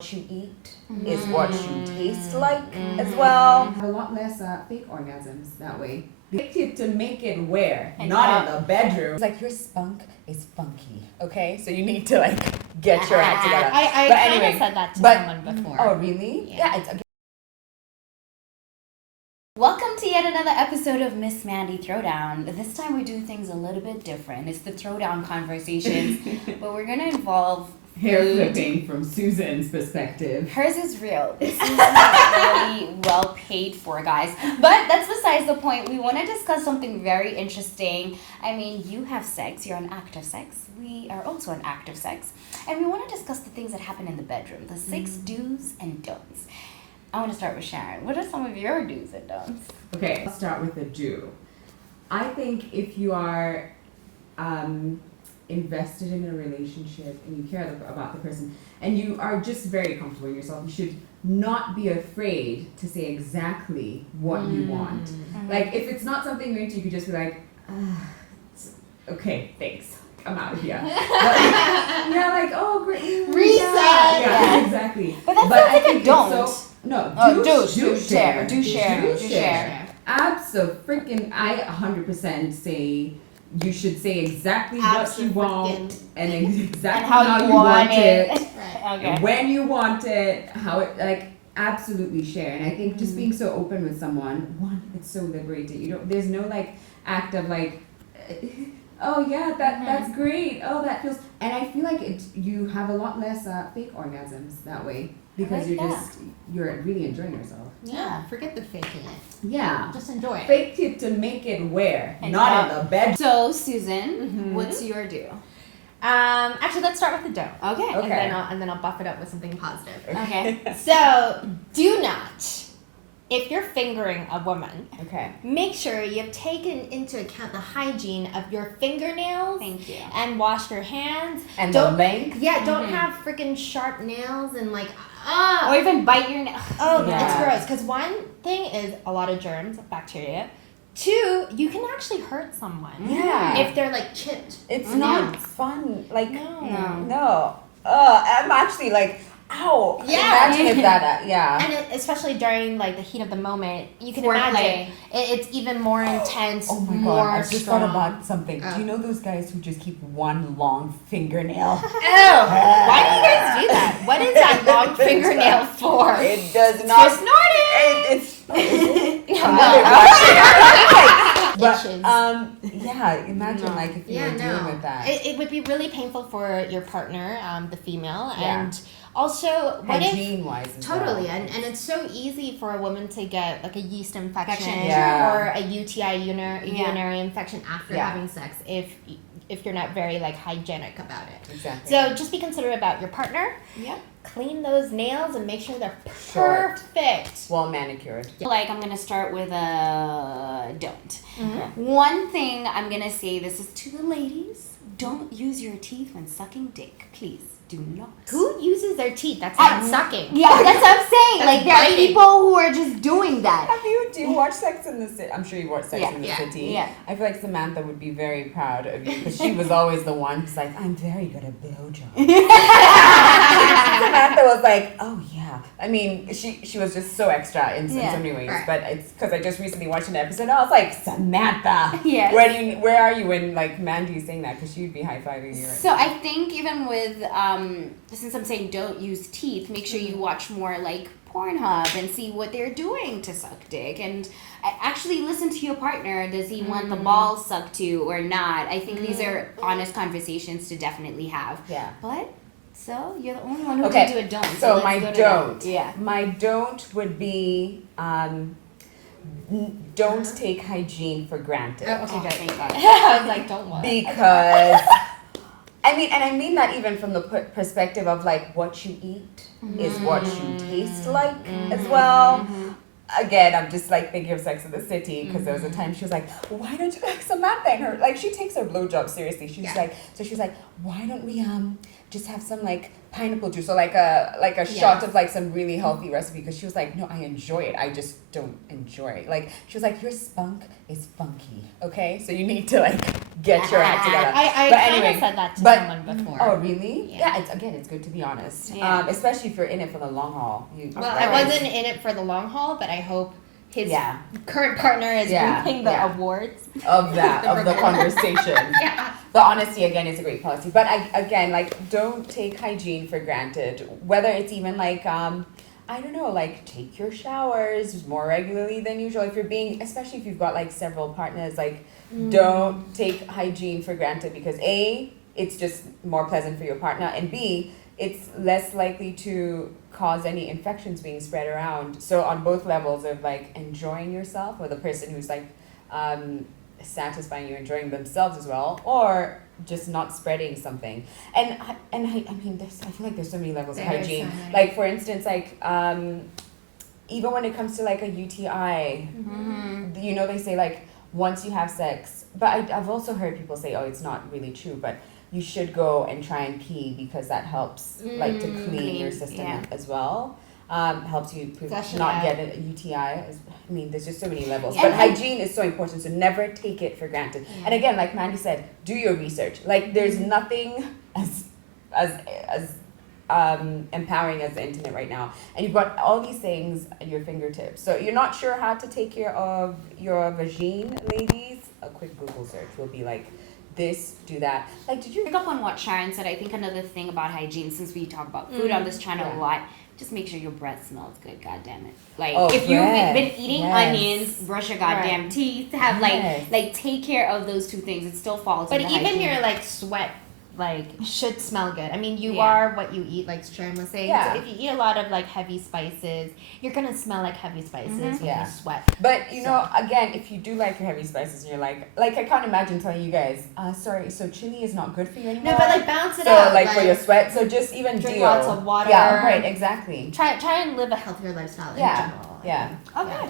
What you eat is what you taste like as well. Have a lot less fake orgasms that way. Fake it to make it where? And not in the bedroom. It's like your spunk is funky, okay? So you need to like get your act together. I kind of said that to someone before. Oh, really? Yeah. It's okay. Welcome to yet another episode of Miss Mandi Throwdown. This time we do things a little bit different. It's the throwdown conversations, but we're going to involve Hair food. flipping from Susan's perspective. Hers is real. This is not really well paid for, guys. But that's besides the point. We want to discuss something very interesting. I mean, you have sex. You're an act of sex. We are also an act of sex. And we want to discuss the things that happen in the bedroom. The 6 do's and don'ts. I want to start with Sharon. What are some of your do's and don'ts? Okay, I'll start with the do. I think if you are invested in a relationship and you care about the person and you are just very comfortable in yourself, you should not be afraid to say exactly what you want. Mm-hmm. Like, if it's not something you're into, you could just be like, okay, thanks. I'm out of here. Yeah, like, oh, great. Reset. Yeah, exactly. But that sounds I like a think it's don't. No, Do share. share. Absolutely. I 100% say you should say exactly what you want and exactly And how you want it. Right. Okay. And when you want it, how it, like, absolutely share. And I think just being so open with someone, it's so liberating. You don't, there's no like act of like, oh yeah, that's great. Oh, that feels, and I feel like you have a lot less fake orgasms that way because like you're really enjoying yourself. Yeah, forget the faking it. Yeah. Just enjoy it. Fake it to make it where? And not in the bed. So, Susan, what's your do? Actually, let's start with the don't. Okay. Okay. And then I'll buff it up with something positive. Okay. So, do not, if you're fingering a woman, Okay. make sure you've taken into account the hygiene of your fingernails. Thank you. And wash your hands. And the length. Yeah, don't have freaking sharp nails and like, Or even bite your nail. oh, Yeah. it's gross. Because one thing is a lot of germs, bacteria. 2, you can actually hurt someone. Yeah. If they're like chipped. It's nails. not fun. Like, No. no. I'm actually like, ow. Yeah. Imagine if that, yeah. And especially during like the heat of the moment, you can Foreplay. imagine it's even more intense, Oh my more god, I just strong. thought about something. Do you know those guys who just keep one long fingernail? Ew! Why do you guys do that? What is that long fingernail for? It does not. For snorting! It's. But Itches. yeah, imagine like if you Yeah, were dealing with that. It would be really painful for your partner, the female, Yeah. and also what if Hygiene wise. totally, and it's so easy for a woman to get like a yeast infection Yeah. or a UTI urinary infection after Yeah. having sex if you're not very like hygienic about it. Exactly. So just be considerate about your partner. Yeah. Clean those nails and make sure they're Short. perfect. well manicured. Like, I'm going to start with a don't. Mm-hmm. One thing I'm going to say, this is to the ladies. Don't use your teeth when sucking dick. Please, do not. Who uses their teeth? That's not sucking. Yeah, that's what I'm saying. That's Like, there are biting. people who are just doing that. Do you watch Sex in the City? I'm sure you watch Sex in the City. Yeah. I feel like Samantha would be very proud of you because she was always the one who's like, I'm very good at blowjobs. Samantha was like, oh yeah. I mean, she was just so extra in so many ways. Right. But it's because I just recently watched an episode and I was like, Samantha. Yes. Where are you when like Mandi's saying that? Because she'd be high fiving you. Right So I think even with, since I'm saying don't use teeth, make sure you watch more like Pornhub and see what they're doing to suck dick, and actually listen to your partner. Does he want the ball sucked to or not? I think these are honest conversations to definitely have. Yeah. But so you're the only one who Okay, can do a don't. So let's my go to don't. that. Yeah. My don't would be don't take hygiene for granted. Okay, Oh, good. thank God. I was like, don't what? Because I mean that even from the perspective of like what you eat is what you taste like as well. Again, I'm just like thinking of Sex in the City because there was a time she was like, why don't you like Samantha and her like she takes her blowjob seriously. She's like, why don't we just have some like pineapple juice or like a shot of like some really healthy recipe, because she was like, no, I enjoy it, I just don't enjoy it. Like she was like, your spunk is funky, okay, so you need to like get your act together. I But kind anyway, of said that to but- someone before. Oh, really? Yeah. Yeah, it's good to be honest. Yeah. Especially if you're in it for the long haul. Well, right? I wasn't in it for the long haul, but I hope his Yeah. current partner is Yeah, reaping the yeah. awards. Of that, The of the reward. conversation. Yeah. The honesty, again, is a great policy. But again, like, don't take hygiene for granted. Whether it's even like, I don't know, like, take your showers more regularly than usual. If you're being, especially if you've got like several partners, like, don't take hygiene for granted because A, it's just more pleasant for your partner, and B, it's less likely to cause any infections being spread around. So on both levels of like enjoying yourself, or the person who's like satisfying you, enjoying themselves as well, or just not spreading something. And I mean, I feel like there's so many levels of There is hygiene. so many. Like for instance, like even when it comes to like a UTI, you know, they say like once you have sex, but I've also heard people say, oh, it's not really true, but you should go and try and pee because that helps like to clean your system yeah. as well. Helps you Flush it not out. get a UTI. I mean, there's just so many levels. Yeah. But And- hygiene is so important, so never take it for granted. Yeah. And again, like Mandi said, do your research. Like there's nothing as empowering as the internet right now. And you've got all these things at your fingertips. So you're not sure how to take care of your vagine, ladies? A quick Google search will be like, this, do that. Like, did you Pick up on what Sharon said. I think another thing about hygiene, since we talk about food on this channel a lot, just make sure your breath smells good. God damn it! Like Oh, if you've breath. been eating Yes. onions, brush your goddamn teeth. Have Yes. like take care of those two things. It still falls. But into even hygiene. your like sweat like should smell good. I mean, you Yeah. are what you eat, like Sharon was saying. Yeah. So if you eat a lot of like heavy spices, you're gonna smell like heavy spices when Yeah. you sweat. But you know, again, if you do like your heavy spices, and you're like I can't imagine telling you guys, sorry, so chili is not good for you anymore. No, but like balance it so out. like for your sweat, so just even drink deal. lots of water. Yeah, right, exactly. Try and live a healthier lifestyle in Yeah. general. Yeah. Okay.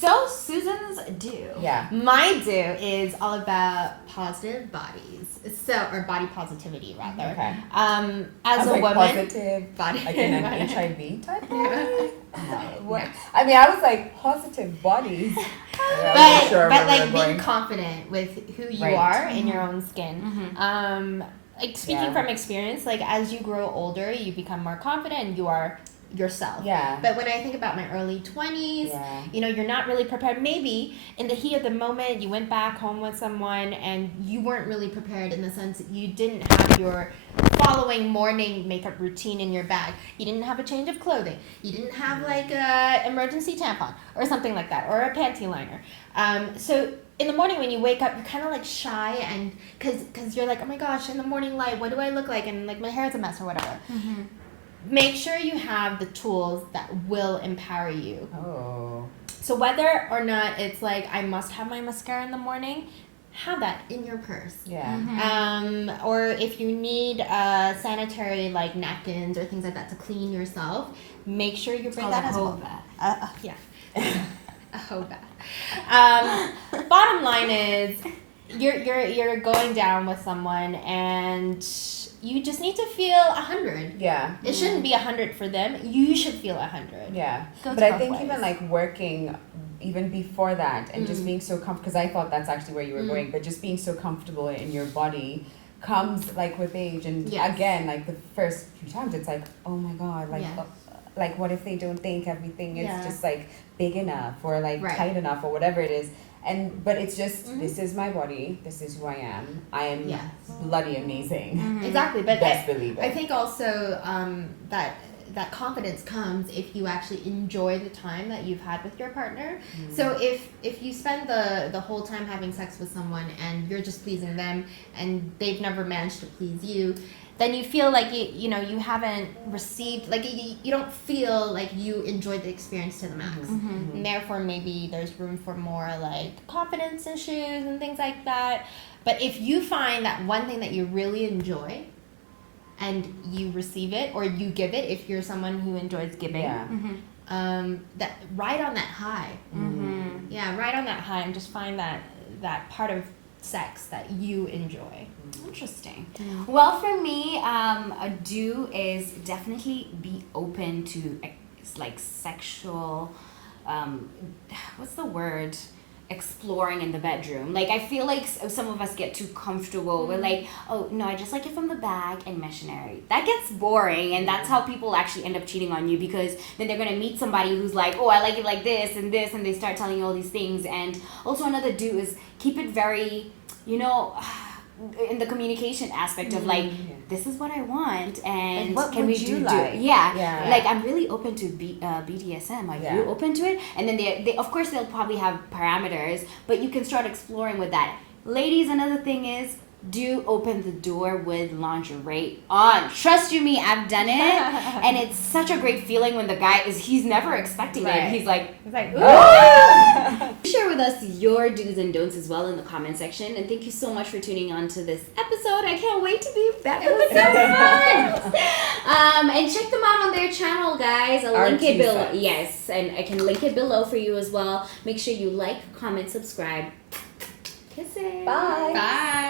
So Susan's do. Yeah. My do is all about positive bodies. So or body positivity rather. Okay. As a like woman, positive, body like in an HIV type. Yeah. What? I mean, I was like positive bodies. I but wasn't sure but where we like were being going. confident with who you Right. are in your own skin. Mhm. Like speaking Yeah. from experience, like as you grow older, you become more confident and you are yourself. Yeah. But when I think about my early 20s, Yeah. you know, you're not really prepared. Maybe in the heat of the moment, you went back home with someone and you weren't really prepared in the sense that you didn't have your following morning makeup routine in your bag. You didn't have a change of clothing. You didn't have like a emergency tampon or something like that, or a panty liner. So in the morning when you wake up, you're kind of like shy and because you're like, oh my gosh, in the morning light, what do I look like? And like my hair is a mess or whatever. Make sure you have the tools that will empower you. Oh. So whether or not it's like I must have my mascara in the morning, have that in your purse. Yeah. Or if you need sanitary like napkins or things like that to clean yourself, make sure you bring that as well. Yeah. A hoe bath. Bottom line is you're going down with someone and you just need to feel 100. Yeah. It shouldn't be 100 for them. You should feel 100. Yeah. Goes But I both think ways. even like working even before that and just being so comfortable, because I thought that's actually where you were going, but just being so comfortable in your body comes like with age. And Yes. again, like the first few times it's like, oh my God, like, Yeah. like what if they don't think everything is Yeah. just like big enough or like Right. tight enough or whatever it is. But it's just, this is my body, this is who I am. I am Yes. bloody amazing. Exactly. But Best believe it. I think also that confidence comes if you actually enjoy the time that you've had with your partner. So if you spend the whole time having sex with someone and you're just pleasing them and they've never managed to please you, then you feel like you know you haven't received, like you don't feel like you enjoyed the experience to the max. And therefore maybe there's room for more like confidence issues and things like that. But if you find that one thing that you really enjoy and you receive it or you give it, if you're someone who enjoys giving, Yeah. that ride on that high. Yeah, ride on that high and just find that part of sex that you enjoy. Interesting. Well, for me, a do is definitely be open to like sexual, what's the word? exploring in the bedroom. Like, I feel like some of us get too comfortable. We're like, oh no, I just like it from the back and missionary. That gets boring, and that's how people actually end up cheating on you, because then they're gonna meet somebody who's like, oh, I like it like this, and they start telling you all these things. And also another do is keep it very, in the communication aspect of like, this is what I want, and what can would we you do like? yeah. Like, I'm really open to BDSM. Are you open to it? And then they of course they'll probably have parameters, but you can start exploring with that. Ladies, another thing is, do open the door with lingerie on. Trust you me, I've done it, and it's such a great feeling when the guy he's never expecting it. He's like, ooh. Share with us your do's and don'ts as well in the comment section, and thank you so much for tuning on to this episode. I can't wait to be back. It was so fun. And check them out on their channel, guys. I'll link it below. Yes, and I can link it below for you as well. Make sure you like, comment, subscribe. Kisses. Bye. Bye.